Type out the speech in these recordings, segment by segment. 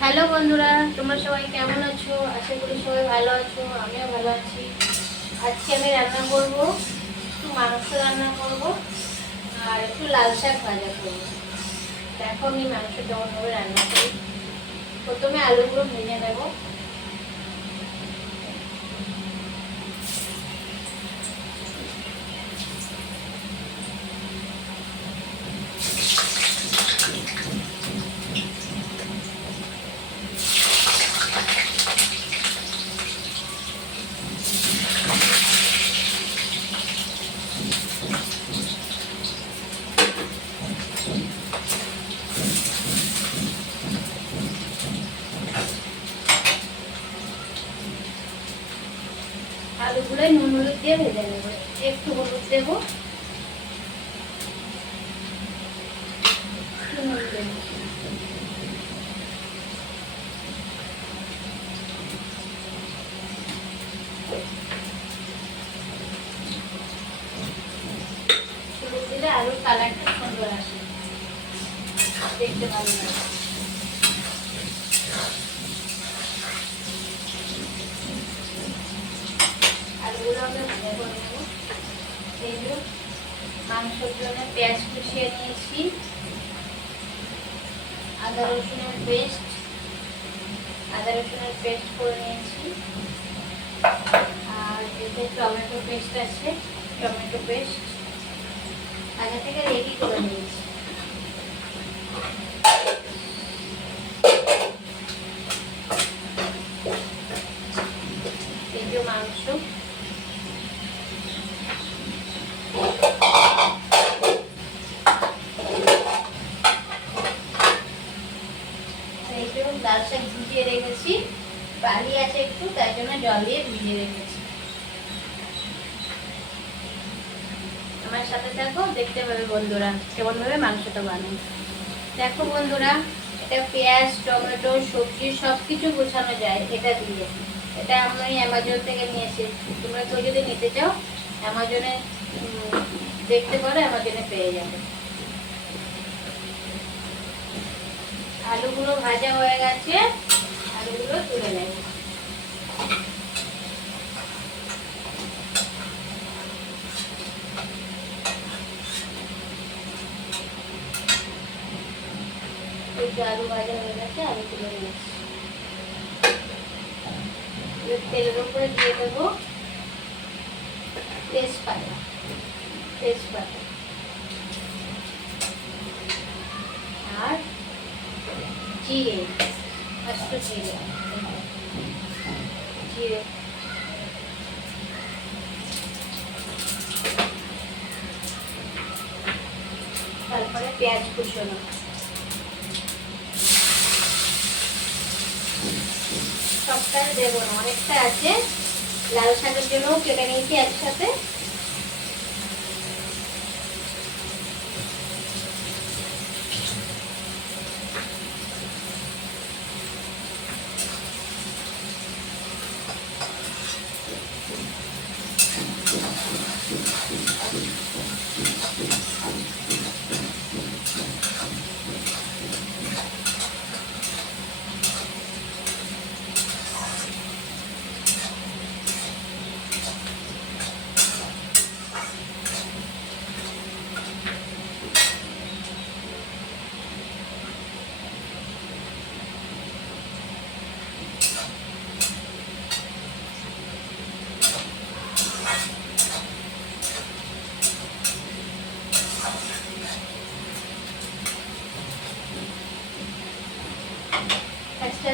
Hello বন্ধুরা, তোমরা সবাই কেমন আছো? আশা করি সবাই ভালো আছো, আমিও ভালো আছি। আজকে আমি রান্না করব, একটু মাংস রান্না করব আর একটু লাল শাক ভাজা করব। দেখো আমি মাংস কেমনভাবে রান্না করি। প্রথমে আলুগুলো ভেজে নেব। আলুগুলো নুন হলুদ দিয়ে ভেজে নেব। একটু হলুদ দেবো, একটু নুন দেবো। হলুদ দিলে আলুর কালারটা সুন্দর আসে, দেখতে ভালো লাগে। আলুগুলো আমরা ভেজে করে নেবো। এই যে মাংসের জন্য পেঁয়াজ কুচিয়ে নিয়েছি, আদা রসুনের পেস্ট করে নিয়েছি, আর এতে টমেটো পেস্ট আছে, টমেটো পেস্ট আগে থেকে রেডি করে নিয়েছি। এই যে মাংস, লাল শাক ভিজিয়ে রেখেছি, বালি আছে একটু, তাই জন্য জল দিয়ে ভিজিয়ে রেখেছি। আমার সাথে দেখো, দেখতে পাবে বন্ধুরা কেমন ভাবে মাংসটা বানাই। দেখো বন্ধুরা, এটা পেঁয়াজ টমেটো সবজি সবকিছু গোছানো যায় এটা দিয়ে। এটা আমি অ্যামাজন থেকে নিয়েছি, তোমরা কেউ যদি নিতে চাও অ্যামাজনে দেখতে পারো, অ্যামাজনে পেয়ে যাবে। আলুগুলো ভাজা হয়ে গেছে, আলুগুলো তুলে নেব। আলু ভাজা হয়ে গেছে, আলু তুলে নিচ্ছি। তেলের উপরে দিয়ে দেবো তেজপাতা, আর জিরে, একটু জিরে, তারপরে পেঁয়াজ কুচনো। সবটা দেবো না, অনেকটা আছে, লাল শাকের জন্য কেটে নিয়েছি একসাথে।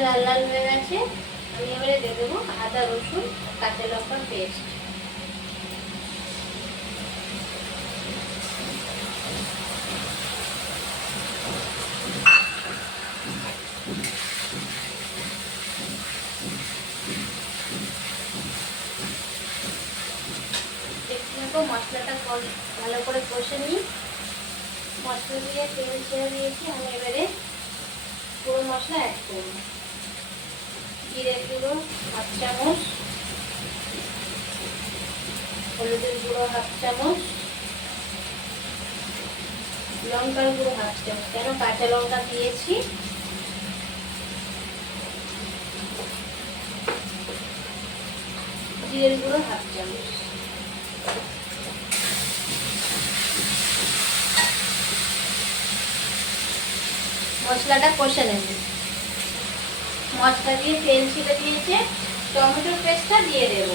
লাল লাল হয়ে গেছে, আমি এবারে দিয়ে দেবো আদা রসুন কাঁচা লঙ্কার পেস্ট। মশলাটা ভালো করে কষে নিই। মশলা দিয়ে তেল ছেড়ে দিয়েছি, আমি এবারে পুরো মশলা অ্যাড করব। জিরে গুঁড়ো হাফ চামচ, হলুদের গুঁড়ো হাফ চামচ, লঙ্কার গুঁড়ো হাফ চামচ, কেন কাঁচা লঙ্কা দিয়েছি। জিরের গুঁড়ো 1/2 চামচ। মশলাটা কষে নেব। মশলা দিয়ে তেল ছেড়ে দিয়েছে, টমেটোর পেস্টটা দিয়ে দেব।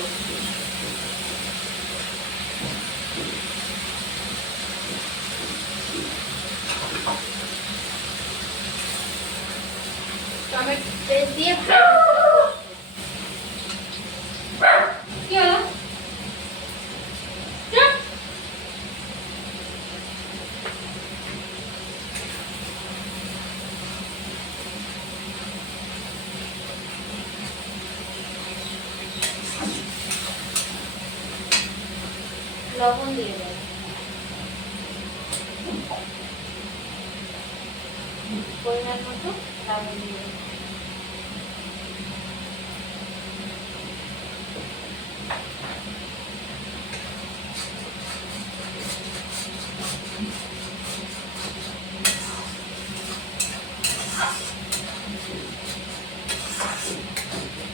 টমেটো পেস্ট দিয়ে কি হলো? লবণ দিয়ে দেব, পরিমাণ মতো লবণ দিয়ে দেব।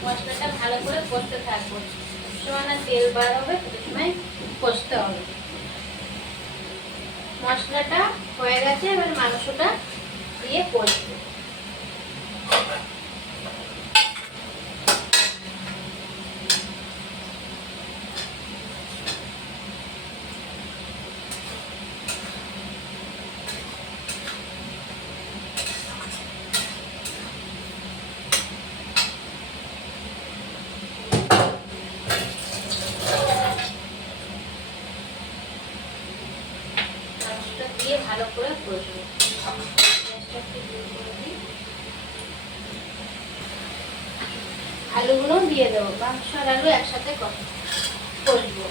মশলাটা ভালো করে কষতে থাকবো, সময় না তেল বার হবে, তত সময় কষতে হবে। মশলাটা হয়ে গেছে, এবার মাংসটা দিয়ে কষবো। দিয়ে ভালো করে কষবো। আলুগুলো দিয়ে দেবো, মাংস আর আলু একসাথে কষবো।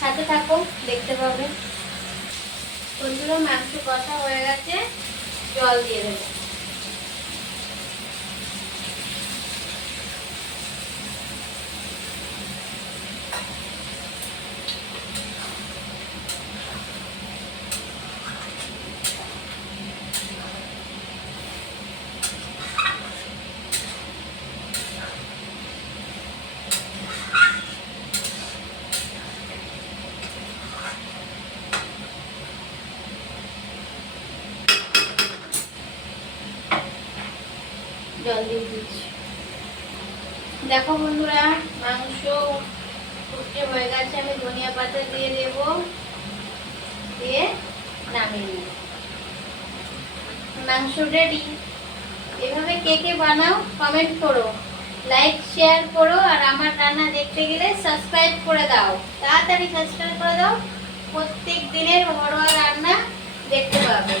সাথে থাকো, দেখতে পাবে। বন্ধুরা, মাংস কষা হয়ে গেছে, জল দিয়ে দেবো। জল দিয়ে দিচ্ছি। দেখো বন্ধুরা, মাংস ফুটে হয়ে গেছে, আমি ধনিয়া পাতা দিয়ে দেব, দিয়ে নামিয়ে নেব। মাংস রেডি। এভাবে কে কে বানাও কমেন্ট করো, লাইক শেয়ার করো, আর আমার রান্না দেখতে গেলে সাবস্ক্রাইব করে দাও, তাড়াতাড়ি সাবস্ক্রাইব করে দাও, প্রত্যেক দিনের ঘরোয়া রান্না দেখতে পাবে।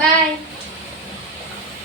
বাই।